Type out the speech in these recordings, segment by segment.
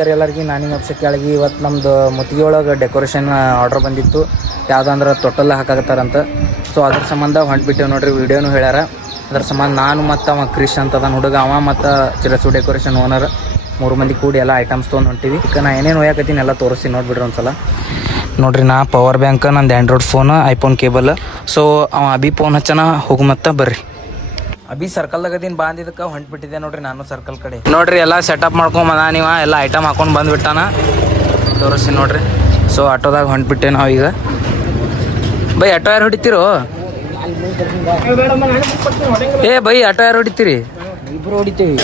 ನಮಸ್ಕಾರ ಎಲ್ಲರಿಗೆ. ನಾನಿಂಗೆ ಅಭಿಷೇಕ್ ಕೆಳಗೆ. ಇವತ್ತು ನಮ್ಮದು ಮುತ್ತಿಗೆ ಒಳಗೆ ಡೆಕೋರೇಷನ್ ಆರ್ಡ್ರ್ ಬಂದಿತ್ತು. ಯಾವುದಂದ್ರೆ ತೊಟ್ಟಲ್ಲ ಹಾಕಾಕತ್ತಾರಂತ. ಸೊ ಅದ್ರ ಸಂಬಂಧ ಹೊಂಟ್ಬಿಟ್ಟೇವೆ ನೋಡ್ರಿ. ವೀಡಿಯೋನು ಹೇಳ್ಯಾರ. ಅದ್ರ ಸಂಬಂಧ ನಾನು ಮತ್ತು ಅವ ಕ್ರಿಶ್ ಅಂತದ ಹುಡುಗ, ಅವ ಮತ್ತು ಚಿರಸು ಡೆಕೋರೇಷನ್ ಓನರ್ 3 ಮಂದಿ ಕೂಡಿ ಎಲ್ಲ ಐಟಮ್ಸ್ ತೊಗೊಂಡು ಹೊಂಟಿವಿ. ಈಗ ನಾ ಏನೇನು ಒಯ್ಯಾಕತ್ತೀನಿ ಎಲ್ಲ ತೋರಿಸ್ತೀನಿ ನೋಡ್ಬಿಡ್ರಿ ಒಂದ್ಸಲ. ನೋಡ್ರಿ, ನಾ ಪವರ್ ಬ್ಯಾಂಕ್, ನಂದು Android phone, iPhone cable. So ಅವ ಅಭಿ ಫೋನ್ ಹಚ್ಚನ ಹೋಗು ಮತ್ತೆ ಬರ್ರಿ. ಅಭಿ ಸರ್ಕಲ್ದಾಗ ಅದೀನಿ ಬಂದಿದ್ದಕ್ಕೆ ಹೊಂಟ್ಬಿಟ್ಟಿದ್ದೆ ನೋಡ್ರಿ. ನಾನು ಸರ್ಕಲ್ ಕಡೆ ನೋಡ್ರಿ ಎಲ್ಲ ಸೆಟಪ್ ಮಾಡ್ಕೊಂಬಂದ. ನೀವು ಎಲ್ಲ ಐಟಮ್ ಹಾಕೊಂಡು ಬಂದುಬಿಟ್ಟಾನ. ತೋರಿಸ್ತೀನಿ ನೋಡ್ರಿ. ಸೊ ಆಟೋದಾಗ ಹೊಂಟ್ಬಿಟ್ಟೆ ನಾವು ಈಗ. ಬೈ ಆಟೋ ಯಾರು ಹೊಡಿತೀರೋ? ಏ ಬೈ ಆಟೋ ಯಾರು ಹೊಡಿತೀರಿ? ಇಬ್ರು ಹೊಡಿತೀವಿ.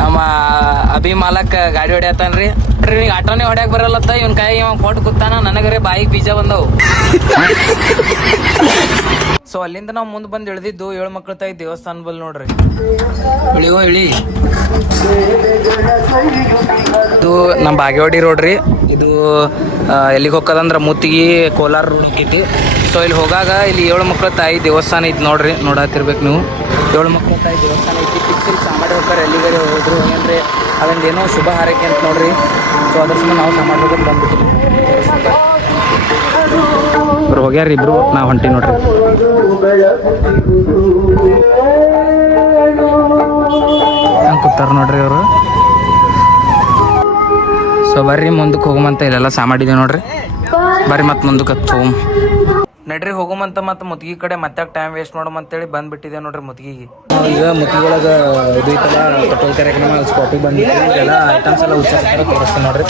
ನಮ್ಮ ಅಭಿ ಮಾಲಕ್ ಗಾಡಿ ಹೊಡ್ಯಾತಾನ್ರಿ. ಈಗ ಆಟೋನೇ ಹೊಡ್ಯಾಕ ಬರಲ್ಲತ್ತ. ಇವನ್ ಕೈ ಇವ ಕೊಟ್ಟು ಕೂತಾನ. ನನಗರೆ ಬಾಯಿಗೆ ಬೀಜ ಬಂದವು. ಸೊ ಅಲ್ಲಿಂದ ನಾವು ಮುಂದೆ ಬಂದು ಇಳಿದಿದ್ದು 7 ಮಕ್ಕಳ ತಾಯಿ ದೇವಸ್ಥಾನ ಬಲ್ ನೋಡ್ರಿ. ಇಳಿಯೋ ಇಳಿ. ಇದು ನಮ್ಮ ಬಾಗೇವಾಡಿ ರೋಡ್ ರೀ. ಇದು ಎಲ್ಲಿಗೆ ಹೋಗೋದಂದ್ರೆ ಮುತ್ತಿಗೆ ಕೋಲಾರ ರೋಡ್ ಹೋಗೈತಿ. ಸೊ ಇಲ್ಲಿ ಹೋಗಾಗ ಇಲ್ಲಿ 7 ಮಕ್ಕಳ ತಾಯಿ ದೇವಸ್ಥಾನ ಐತಿ ನೋಡ್ರಿ. ನೋಡತ್ತಿರ್ಬೇಕು ನೀವು. 7 ಮಕ್ಕಳ ತಾಯಿ ದೇವಸ್ಥಾನ ಐತಿ. ಪಿಕ್ಸಲ್ ಸಾಮಾಡಿ ಹೋಗ್ತಾರೆ. ಎಲ್ಲಿಗಾರಿ ಹೋದ್ರು ಏನಂದ್ರೆ ಅದೊಂದೇನೋ ಶುಭ ಹಾರೈಕೆ ಅಂತ ನೋಡ್ರಿ. ಸೊ ಅದ್ರ ಸಂಬಂಧ ನಾವು ಸಾಮಾನು ಹೋಗೋದು ಬಂದ್ಬಿಟ್ಟು ಅವ್ರು ಹೋಗ್ಯಾರ ಇಬ್ರು. ನಾವು ಹೊಂಟಿ ನೋಡ್ರಿ. ಕೂತಾರ ನೋಡ್ರಿ ಅವರು. ಸೊ ಬರ್ರಿ ಮುಂದಕ್ಕೆ ಹೋಗುಮಂತ. ಇಲ್ಲೆಲ್ಲ ಸಾಮಾಡಿದೆ ನೋಡ್ರಿ. ಬರ್ರಿ ಮತ್ತೆ ಮುಂದಕ್ಕೆ ಹೋಗಮ್ ನಡ್ರಿ. ಹೋಗುಮಂತ ಮತ್ತೆ ಮುತ್ತಿಗೆ ಕಡೆ ಮತ್ತೆ ಟೈಮ್ ವೇಸ್ಟ್ ಮಾಡೋಮಂತೇಳಿ ಬಂದ್ಬಿಟ್ಟಿದೆ ನೋಡ್ರಿ ಮುತ್ತಿಗೆಗೆ. ಈಗ ಮುತ್ತಿಗೆ ಒಳಗೆ ಇದು ಐತಲ್ಲ ತೊಟ್ಟಲ್ ಕಾರ್ಯಕ್ರಮ, ಅಲ್ಲಿ ಸ್ಪಾಟಿಗೆ ಬಂದ್ಬಿಟ್ಟು ಎಲ್ಲ ಐಟಮ್ಸ್ ಎಲ್ಲ ಉಚ್ಚಾರ ತೋರಿಸ್ತೀನಿ ನೋಡ್ರಿ.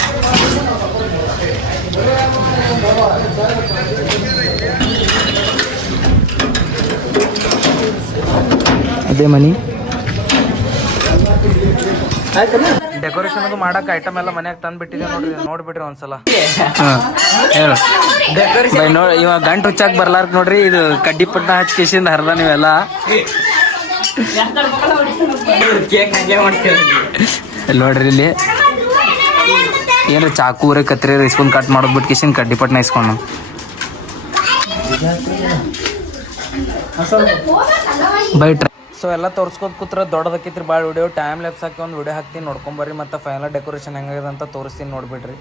ಅದೇ ಮನಿ ಡೆಕೋರೇಷನ್ ಅದು ಮಾಡಕ್ಕೆ ಐಟಮ್ ಎಲ್ಲ ಮನ್ಯಾಗ ತಂದ್ಬಿಟ್ಟಿದೆ ನೋಡ್ರಿ. ನೋಡ್ಬಿಡ್ರಿ ಒಂದ್ಸಲ. ಹೇಳು ಬೈ. ನೋಡಿ ಇವಾಗ ಗಂಟು ಹುಚ್ಚಾಕ್ ಬರ್ಲಾರ್ಕ ನೋಡ್ರಿ. ಇದು ಕಡ್ಡಿ ಪಟ್ಟ ಹಚ್ಕೇಸಿಂದ ಹರ್ದ ನೀವೆಲ್ಲ ನೋಡ್ರಿ. ಇಲ್ಲಿ ಏನ್ರಿ ಚಾಕೂರೆ ಕತ್ರಿ ಇಸ್ಕೊಂಡ್ ಕಟ್ ಮಾಡೋದ್ ಬಿಟ್ಟು ಕಿಶನ್ ಕಡ್ಡಿ ಪಟ್ನ ಇಸ್ಕೊಂಡು ಬೈಟ್ರಿ. ಸೊ ಎಲ್ಲ ತೋರಿಸ್ಕೋತ ಕೂತ್ರೆ ದೊಡ್ಡದಕ್ಕೈತ್ರಿ ಭಾಳ ವಿಡಿಯೋ. ಟೈಮ್ ಲ್ಯಾಪ್ಸ್ ಹಾಕಿ ಒಂದು ವಿಡಿಯೋ ಹಾಕ್ತೀನಿ ನೋಡ್ಕೊಂಬರ್ರಿ. ಮತ್ತು ಫೈನಲ್ ಡೆಕೋರೇಷನ್ ಹೆಂಗಾಗಿದೆ ಅಂತ ತೋರಿಸ್ತೀನಿ ನೋಡ್ಬಿಡ್ರಿ.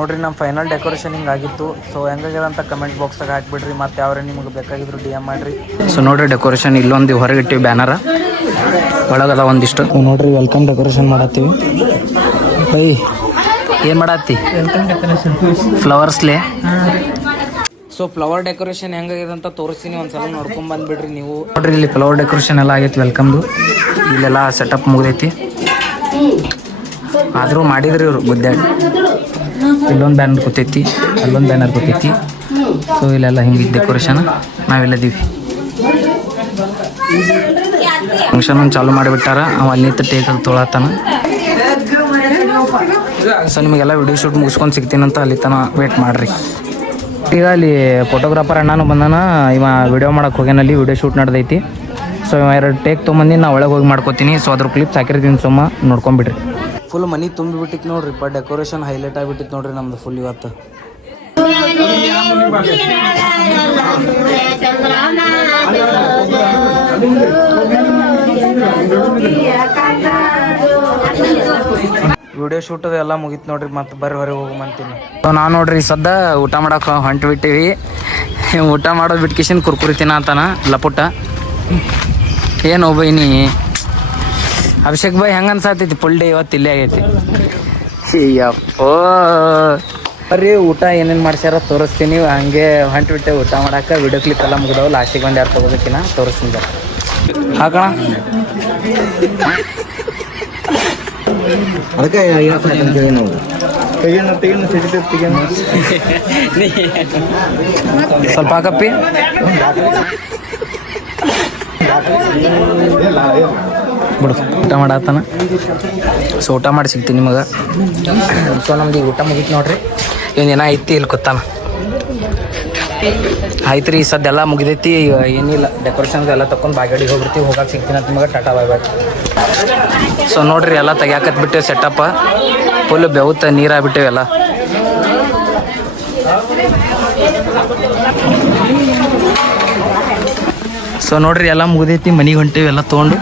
ನೋಡ್ರಿ ನಮ್ಮ ಫೈನಲ್ ಡೆಕೋರೇಷನ್ ಹಿಂಗಾಗಿತ್ತು. ಸೊ ಹೆಂಗಾಗ್ಯದ ಅಂತ ಕಮೆಂಟ್ ಬಾಕ್ಸಾಗ ಹಾಕ್ಬಿಡ್ರಿ. ಮತ್ತು ಯಾವ್ರೆ ನಿಮಗೆ ಬೇಕಾಗಿದ್ರು DM ಮಾಡಿರಿ. ಸೊ ನೋಡ್ರಿ ಡೆಕೋರೇಷನ್ ಇಲ್ಲೊಂದು ಹೊರಗೆ ಇಟ್ಟಿವಿ ಬ್ಯಾನರ. ಒಳಗದ ಒಂದಿಷ್ಟು ನೋಡ್ರಿ. ವೆಲ್ಕಮ್ ಡೆಕೋರೇಷನ್ ಮಾಡತ್ತೀವಿ. ಬೈ ಏನು ಮಾಡತ್ತಿ? ವೆಲ್ಕಮ್ ಡೆಕೋರೇಷನ್ ಫ್ಲವರ್ಸ್ಲೆ. ಸೊ ಫ್ಲವರ್ ಡೆಕೋರೇಷನ್ ಹೆಂಗಾಗಿದೆ ಅಂತ ತೋರಿಸ್ತೀನಿ. ಒಂದ್ಸಲ ನೋಡ್ಕೊಂಡ್ ಬಂದ್ಬಿಡ್ರಿ ನೀವು. ನೋಡ್ರಿ ಇಲ್ಲಿ ಫ್ಲವರ್ ಡೆಕೋರೇಷನ್ ಎಲ್ಲ ಆಗೈತಿ ವೆಲ್ಕಮ್ದು. ಇಲ್ಲೆಲ್ಲ ಸೆಟಪ್ ಮುಗ್ದೈತಿ. ಆದರೂ ಮಾಡಿದ್ರಿ ಇವ್ರು ಗುದ್ದಾಡಿ. ಇಲ್ಲೊಂದು ಬ್ಯಾನರ್ ಕೂತೈತಿ, ಅಲ್ಲೊಂದು ಬ್ಯಾನರ್ ಕೂತೈತಿ. ಸೊ ಇಲ್ಲೆಲ್ಲ ಹಿಂಗೆ ಡೆಕೋರೇಷನ್ ನಾವೆಲ್ಲದೀವಿ. ಫಂಕ್ಷನ್ ಚಾಲು ಮಾಡಿಬಿಟ್ಟಾರ. ಅವ ಅಲ್ಲಿ ನಿಂತು ಟೇಕ್ ತೊಳತಾನ. ಸೊ ನಿಮಗೆಲ್ಲ ವಿಡಿಯೋ ಶೂಟ್ ಮುಗಿಸ್ಕೊಂಡು ಸಿಗ್ತೀನಂತ ಅಲ್ಲಿ ತನಕ ವೇಟ್ ಮಾಡಿರಿ. ಈಗ ಅಲ್ಲಿ ಫೋಟೋಗ್ರಾಫರ್ ಅಣ್ಣನೂ ಬಂದಾನ. ಇವ ವಿಡಿಯೋ ಮಾಡಕ್ಕೆ ಹೋಗ್ಯಾನಲ್ಲಿ. ವಿಡಿಯೋ ಶೂಟ್ ನಡೆದೈತಿ. ಸೊ ಇವ 2 ಟೇಕ್ ತೊಗೊಂಬಂದು ನಾ ಒಳಗೆ ಹೋಗಿ ಮಾಡ್ಕೋತೀನಿ. ಸೊ ಅದ್ರ ಕ್ಲಿಪ್ಸ್ ಹಾಕಿರ್ತೀನಿ. ಸುಮ್ಮ ನೋಡ್ಕೊಂಬಿಡ್ರಿ. ಫುಲ್ ಮನಿ ತುಂಬಿಬಿಟ್ಟಿತ್ತು ನೋಡ್ರಿ. ಡೆಕೋರೇಷನ್ ಹೈಲೈಟ್ ಆಗಿಬಿಟ್ಟಿತ್ತು ನೋಡ್ರಿ ನಮ್ದು ಫುಲ್ ಇವತ್ತು. ವಿಡಿಯೋ ಶೂಟ್ ಎಲ್ಲ ಮುಗೀತು ನೋಡ್ರಿ. ಮತ್ತೆ ಬರ್ರಿ ಹೊರಗೆ ಹೋಗಂತೀನಿ. ನಾವು ನೋಡ್ರಿ ಸದ್ದ ಊಟ ಮಾಡಕ್ಕೆ ಹೊಂಟು ಬಿಟ್ಟಿವಿ. ಊಟ ಮಾಡೋದು ಬಿಟ್ಕಿಶನ್ ಕುರ್ಕುರಿ ತಿನ್ನತಾನ ಲಪುಟ. ಏನು ಬೈನಿ ಅಭಿಷೇಕ್ ಬೈ ಹೆಂಗೆ ಅನ್ಸಾತೈತಿ? ಫುಲ್ ಡೇ ಇವತ್ತು ಇಲ್ಲೇ ಆಗೈತಿ. ಅಯ್ಯಪ್ಪೋ ಬರ್ರಿ ಊಟ ಏನೇನು ಮಾಡ್ಸ್ಯಾರ ತೋರಿಸ್ತೀನಿ. ಹಂಗೆ ಹೊಂಟು ಬಿಟ್ಟೆ ಊಟ ಮಾಡಕ್ಕೆ. ವಿಡಿಯೋ ಕ್ಲಿಪ್ ಎಲ್ಲ ಮುಗಿದವು. ಲಾಸ್ಟಿಗೆ ಒಂದು 2 ತಗೋಬೇಕಿನ ತೋರಿಸ್ತೀನಿ. ಹಾಕೋಣ. ಅದಕ್ಕೆ ನಾವು ಸ್ವಲ್ಪ ಹಾಕಪ್ಪಿ. ಬಿಡು ಊಟ ಮಾಡತ್ತಾನ. ಸೊ ಊಟ ಮಾಡಿ ಸಿಗ್ತೀನಿ ನಿಮಗೆ. ಸೊ ನಮ್ದು ಈಗ ಊಟ ಮುಗೀತು ನೋಡ್ರಿ. ಏನೇನ ಐತಿ ಇಲ್ಲಿ ಕೂತಾನ. ಆಯ್ತು ರೀ, ಸದ್ದೆಲ್ಲ ಮುಗಿದೈತಿ. ಏನಿಲ್ಲ, ಡೆಕೋರೇಷನ್ಸ್ ಎಲ್ಲ ತಗೊಂಡು ಬಾಗಡಿಗೆ ಹೋಗ್ಬಿಡ್ತೀವಿ. ಹೋಗಕ್ಕೆ ಸಿಗ್ತೀನಿ ಅಂತ ನಿಮಗೆ. ಟಾಟಾ ಬಾಯ್ ಬಾಯ್. ಸೊ ನೋಡ್ರಿ, ಎಲ್ಲ ತೆಗ್ಯಾಕತ್ಬಿಟ್ಟೇವೆ. ಸೆಟಪ್ಪ ಫುಲ್ ಬೆವುತ್ತ ನೀರಾಗ್ಬಿಟ್ಟೇವೆಲ್ಲ. ಸೊ ನೋಡ್ರಿ, ಎಲ್ಲ ಮುಗಿದೈತಿ. ಮನೆಗೆ ಹೊಂಟೇವಿ ಎಲ್ಲ ತೊಗೊಂಡು.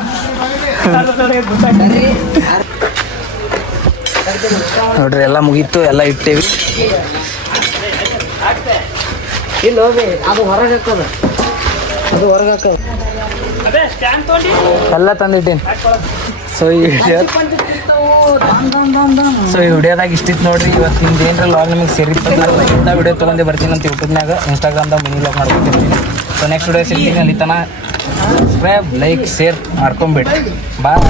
ನೋಡ್ರಿ, ಎಲ್ಲ ಮುಗೀತು. ಎಲ್ಲ ಇಟ್ಟೇವಿ. ಇಲ್ಲ ಅದು ಹೊರಗೆ ಹಾಕೋದು, ಅದು ಹೊರಗೆ ಹಾಕೋದು ಎಲ್ಲ ತಂದಿಟ್ಟೇನಿ. ಸೊ ಈ ವಿಡಿಯೋದಾಗ ಇಷ್ಟಿತ್ತು ನೋಡ್ರಿ. ಇವತ್ತು ನಿಮ್ದು ಏನಾರ ಲಾಗ್ ನಿಮಗೆ ಸೇರಿತ್ತಂದ್ರೆ ಇಂಥ ವಿಡಿಯೋ ತೊಗೊಂಡೆ ಬರ್ತೀನಿ ಅಂತ ಯೂಟ್ಯೂಬ್ನಾಗ, ಇನ್ಸ್ಟಾಗ್ರಾಮ್ದಾಗ ಮಿನಿ ಲಾಗ್ ಮಾಡ್ಕೊತಿರ್ತೀನಿ. ಸೊ ನೆಕ್ಸ್ಟ್ ವಿಡಿಯೋ ಸಿಗ್ತೀನಿ. ಅಲ್ಲಿ ತನಕ ಸಬ್ಸ್ಕ್ರೈಬ್, ಲೈಕ್, ಶೇರ್ ಮಾಡ್ಕೊಂಬಿಡಿ. ಬಾಯ್.